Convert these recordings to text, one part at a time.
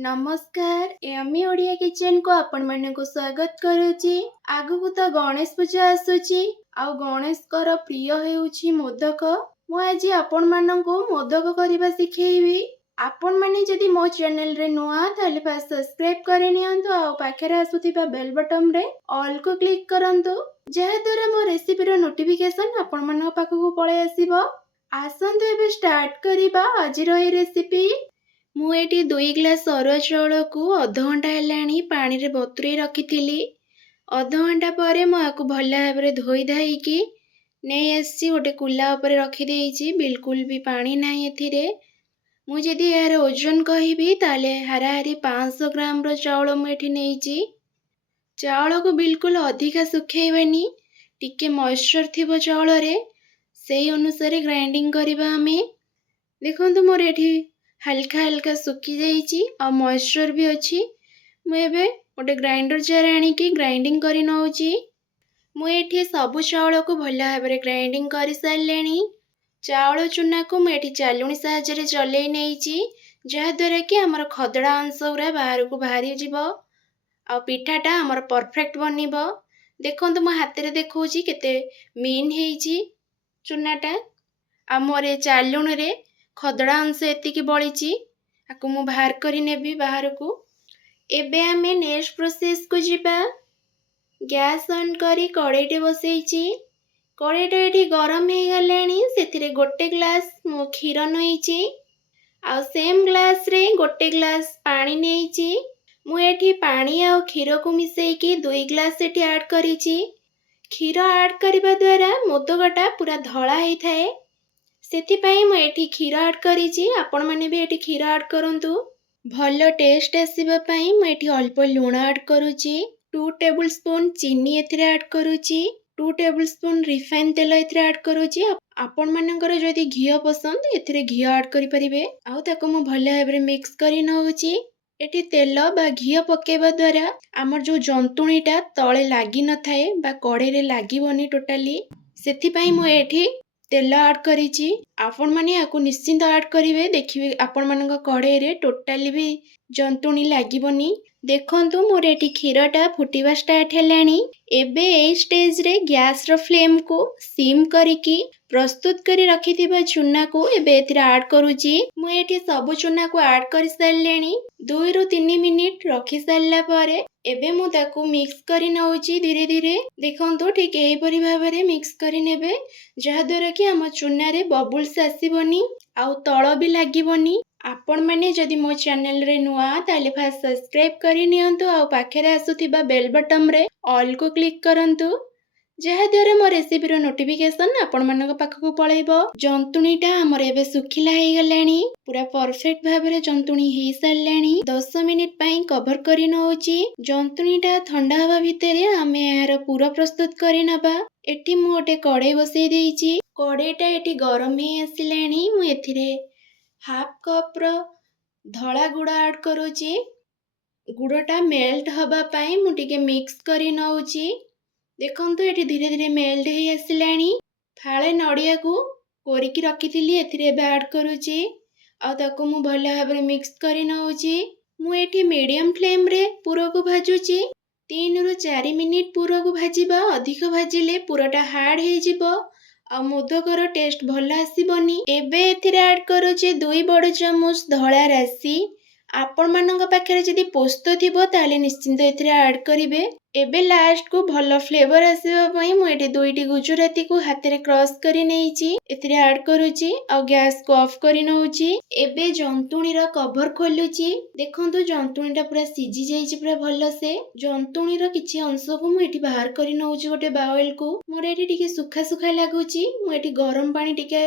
नमस्कार yummy Odia kitchen को आपण मानक स्वागत करुच्ची। आगु तो गणेश पूजा आसुची आउ गणेश कर प्रिय हेउची मोदक। मु आज आपण मानक मोदक करबा सिखेइबी। आपण माने जदि मो चैनल रे नुआ ताले फास्ट सब्सक्राइब करे नियंतु आउ पाखरे आसुथिबा बेल बटन रे ऑल को क्लिक करंतु जहा द्वारा मो रेसिपी रो नोटिफिकेशन आपण मानक पाखकु पळे आसीबो। आसंतु एबे स्टार्ट करिबा आज रो ए रेसिपी। मु एटी 2 ग्लास अरुआ चाउल को अध घंटा हेलाणी पानी रे बतुरे रखी। अध घंटा पर मुझे भल भाव में धोई धाईकी नहीं आसी गोटे कुला उपर रखीदे। बिल्कुल भी पानी ना एथिरे। मुझे यार ओजन कहबी ताले हाराहारी 500 ग्राम रो चाउल मुझे नहीं। चाउल को बिल्कुल अधिका सुखेबानी टिके मॉइस्चर थिबो चाउल रे से अनुसार ग्राइंडिंग करबा। हमें देखंतु मोर एठी हल्का हल्का सुखी जाइए और मॉइस्चर भी अच्छी। मुझे गोटे ग्राइंडर जार आनिकी ग्राइंडिंग कर नौची। मुझे सबू चाउल को भल भाव में ग्राइंडिंग कर सारे। चाउल चूना को मुझे चालुणी साहाय्य चलई नहीं जहाद्वारा कि आमर खदड़ा अंश गुरा बाहर को बाहरी जीव आ पिठाटा आमर परफेक्ट बनिब। देखो मो हाथ में देखौची केते मीन हेइची चूनाटा आ मोर चालुणी रे खदड़ा अंश एतिकी बळीची आकु मु बाहर करी नेबी बाहर को। एबे आमे नेक्स्ट प्रोसेस को जिबा। गैस ऑन करी कड़ाईटे बसैची। कड़ाईटा एठी गरम हे गलानी सेथिरे गोटे ग्लास मु क्षीर नईची आ सेम ग्लास रे गोटे ग्लास पानी नेईची। मु एठी पानी आ क्षीर को मिसेईकी 2 ग्लास एठी ऐड करीची। क्षीर ऐड करबा द्वारा मोदकटा पूरा धळा हेई थाए सेथिपाई मु एठी क्षीर ऐड करीची। आपण माने भी एठी क्षीर ऐड करंतु भलो टेस्ट आसीबा पई। मु एठी अल्प लूण ऐड करूची। 2 टेबल स्पून चीनी एथिरे ऐड करूची। 2 टेबल स्पून रिफाइन तेल एथिरे ऐड करूची। आपण मानकर जदि घी पसंद एथिरे घी ऐड करि परिबे। आउ ताको मु भलो भाबरे मिक्स करि नउची। एठी तेल बा घी पकेबा द्वारा हमर जो जंतुणीटा तळे लागी न थाए बा कड़े रे लागिबोनी टोटाली सेथिपाई मु एठी तेल ऐड करीची। आपण माने आकु निश्चिंत ऐड करिवे। देखिबे आपण मानक कड़े रे टोटाली भी जंतुणी लागिबोनी। देखंतु मोर एठी क्षीरटा फुटिबा स्टार्ट हेलानी। एबे ए स्टेज रे गैस रो फ्लेम को सिम करिकी प्रस्तुत करी रखिथिबा चूना को एबे एथिरे ऐड करूची। मु एठी सब चूना को ऐड करि सारलेनी। 2 रु 3 मिनिट रखि सारला पारे एबे मु ताको मिक्स करि नउची धीरे धीरे। देखंतु ठीक एही परि भाबरे मिक्स करि नेबे जहा द्वारा कि हम चूना रे बबल्स आसीबोनी आउ तळ भी लागिबोनी। आपण माने जदि मो चैनल रे नुआ ताले फास्ट सब्सक्राइब करि नियंतु आउ पाखरे आसुथिबा बेल बटन रे ऑल को क्लिक करंतु जहा द्वारा मो रेसिपी रो नोटिफिकेशन आपण मानक पाखकु पळैबो। जंतुणीटा हमर एबे सुखिला हे गलानी पूरा परफेक्ट भाबरे जंतुणी हे सारलानी। 10 मिनिट पई कवर करि नउची। जंतुणीटा ठंडा हवा भितरे हमें यार पूरा प्रस्तुत करि नबा। एठी मु ओटे कड़ाई बसई देइची। कड़ाईटा एठी गरम हे आसिलानी। मु एथिरे हाफ कप रो धळा गुड़ ऐड करूची। गुड़टा मेल्ट हबा पई मु टिके मिक्स करि नउची। देखंतु एठी धीरे धीरे मेल्ट हे आसिलानी। फाळे नडिया को कोरिकी रखिथिली एथिरे एबे ऐड करूची आ ताको मु भलो भाबरे मिक्स करि नउची। मु एठी मीडियम फ्लेम रे पूरा को भाजुची। 3 रु 4 मिनिट पूरा को भाजिबा। अधिक भाजिले पूराटा हार्ड हे जिवो आ मोदकर टेस्ट भल आसीबोनी। एबे एथिरे ऐड करूची 2 बड़ चामच धळा राशि। आपण मानक पाखरे जदि पोस्त थिबो ताले निश्चिंत एथिरे ऐड करिवे। एबे लास्ट को भल फ्लेवर आसीबा पई मु एठी 2टी गुजराती को हाथ रे क्रश करि नेइची एथिरे ऐड करूची आ गैस को ऑफ करि नउची। एबे जंतुणी रो कवर खोलुची। देखंतु जंतुणीटा पूरा सिझी जाइची पूरा भल से। जंतुणी रो किछि अंश को मु एठी बाहर करि नउची गोटे बाउल को। मोर एठी टिके सुखा सुखा लागुची। मु एठी गरम पानी टिके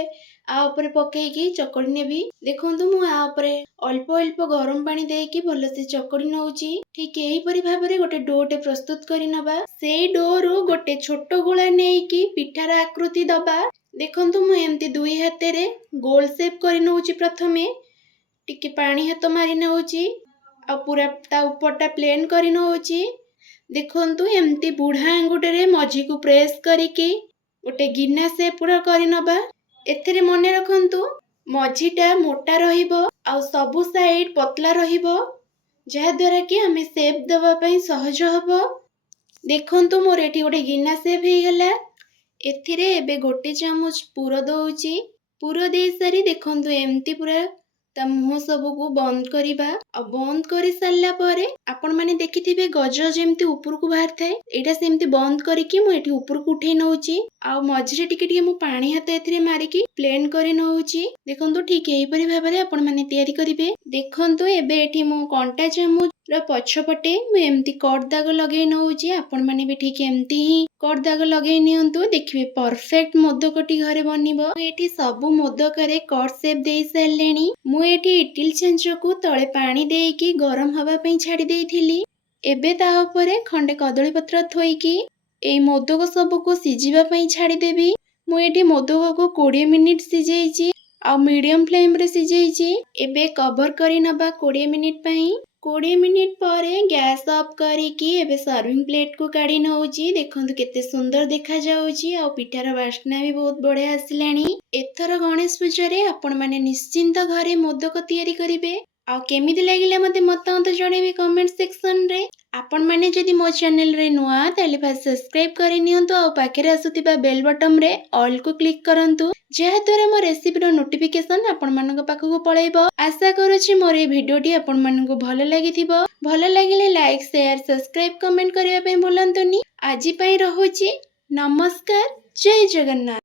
आ ऊपर पकेइकी चकड़ी नेबी। देखंतु मु आ ऊपर अल्प अल्प गरम पानी देइकी भल से चकड़ी नउची। ठीक एही परि भाबरे गोटे डोटे प्रस्तुत करि नबा। सेई डो रु गोटे छोट गोळा नेइकी पिठार आकृति दबा। देखंतु मु एमती 2 हाथे रे गोल शेप करि नउची। प्रथमे टिके पानी हाथ मारि नउची आ पूरा ता ऊपरटा प्लेन करि नउची। देखंतु एमती बुढ़ा आंगुटे रे मझी को प्रेस करिकी गोटे गिना शेप पूरा करि नबा। एथिरे मने रखंतु मझीटा मोटा रहिबो आ सबु साइड पतला रहिबो। ଯାହାଦ୍ୱାରା କି ଆମେ ସେପ୍ ଦେବା ପାଇଁ ସହଜ ହବ। ଦେଖନ୍ତୁ ମୋର ଏଠି ଗୋଟେ ଗିନା ସେପ୍ ହେଇଗଲା। ଏଥିରେ ଏବେ 1 ଚାମଚ ପୁର ଦଉଛି। ପୁର ଦେଇ ସାରି ଦେଖନ୍ତୁ ଏମିତି ପୁରା ତା ମୁହଁ ସବୁକୁ ବନ୍ଦ କରିବା। ଆଉ ବନ୍ଦ କରି ସାରିଲା ପରେ ଆପଣମାନେ ଦେଖିଥିବେ ଗଜ ଯେମିତି ଉପରକୁ ବାହାରିଥାଏ, ଏଇଟା ସେମିତି ବନ୍ଦ କରିକି ମୁଁ ଏଠି ଉପରକୁ ଉଠେଇ ନଉଛି। ଆଉ ମଝିରେ ଟିକେ ଟିକେ ମୁଁ ପାଣି ହାତ ଏଥିରେ ମାରିକି ପ୍ଲେନ୍ କରି ନଉଛି। ଦେଖନ୍ତୁ ଠିକ୍ ଏହିପରି ଭାବରେ ଆପଣମାନେ ତିଆରି କରିବେ। ଦେଖନ୍ତୁ ଏବେ ଏଠି ମୁଁ କଣ୍ଟା ଚାମଚର ପଛପଟେ ମୁଁ ଏମିତି କଟ୍ ଦାଗ ଲଗେଇ ନଉଛି। ଆପଣମାନେ ବି ଠିକ୍ ଏମିତି ହିଁ କଟ୍ ଦାଗ ଲଗେଇ ନିଅନ୍ତୁ। ଦେଖିବେ ପରଫେକ୍ଟ ମୋଦକଟି ଘରେ ବନିବ। ମୁଁ ଏଠି ସବୁ ମୋଦକରେ କଟ୍ ସେପ୍ ଦେଇ ସାରିଲେଣି। ମୁଁ ଏଠି ଇଟିଲି ଛାଞ୍ଚକୁ ତଳେ ପାଣି ଦେଇକି ଗରମ ହବା ପାଇଁ ଛାଡ଼ି ଦେଇଥିଲି। ଏବେ ତା ଉପରେ ଖଣ୍ଡେ କଦଳୀ ପତ୍ର ଥୋଇକି ଏଇ ମୋଦକ ସବୁକୁ ସିଝିବା ପାଇଁ ଛାଡ଼ିଦେବି। ମୁଁ ଏଠି ମୋଦକକୁ 20 ମିନିଟ୍ ସିଝେଇଛି ଆଉ ମିଡିୟମ ଫ୍ଲେମ୍ରେ ସିଝେଇଛି। ଏବେ କଭର କରି ନେବା 20 ମିନିଟ୍ ପାଇଁ। 20 ମିନିଟ୍ ପରେ ଗ୍ୟାସ୍ ଅଫ୍ କରିକି ଏବେ ସର୍ଭିଂ ପ୍ଲେଟକୁ କାଢ଼ି ନେଉଛି। ଦେଖନ୍ତୁ କେତେ ସୁନ୍ଦର ଦେଖାଯାଉଛି ଆଉ ପିଠାର ବାସ୍ନା ବି ବହୁତ ବଢ଼ିଆ ଆସିଲାଣି। ଏଥର ଗଣେଶ ପୂଜାରେ ଆପଣମାନେ ନିଶ୍ଚିନ୍ତ ଘରେ ମୋଦକ ତିଆରି କରିବେ। ଆଉ କେମିତି ଲାଗିଲା ମୋତେ ମତାମତ ଜଣେଇବେ କମେଣ୍ଟ ସେକ୍ସନରେ। ଆପଣମାନେ ଯଦି ମୋ ଚ୍ୟାନେଲରେ ନୂଆ ତାହେଲେ ଫାଷ୍ଟ ସବସ୍କ୍ରାଇବ୍ କରି ନିଅନ୍ତୁ ଆଉ ପାଖରେ ଆସୁଥିବା ବେଲ୍ ବଟନରେ ଅଲ୍କୁ କ୍ଲିକ୍ କରନ୍ତୁ, ଯାହାଦ୍ୱାରା ମୋ ରେସିପିର ନୋଟିଫିକେସନ୍ ଆପଣମାନଙ୍କ ପାଖକୁ ପଳେଇବ। ଆଶା କରୁଛି ମୋର এই ଭିଡ଼ିଓଟି ଆପଣମାନଙ୍କୁ ଭଲ ଲାଗିଥିବ। ଭଲ ଲାଗିଲେ ଲାଇକ୍, ସେୟାର, ସବସ୍କ୍ରାଇବ୍, କମେଣ୍ଟ କରିବା ପାଇଁ ଭୁଲନ୍ତୁନି। ଆଜି ପାଇଁ ରହୁଛି। ନମସ୍କାର। ଜୟ ଜଗନ୍ନାଥ।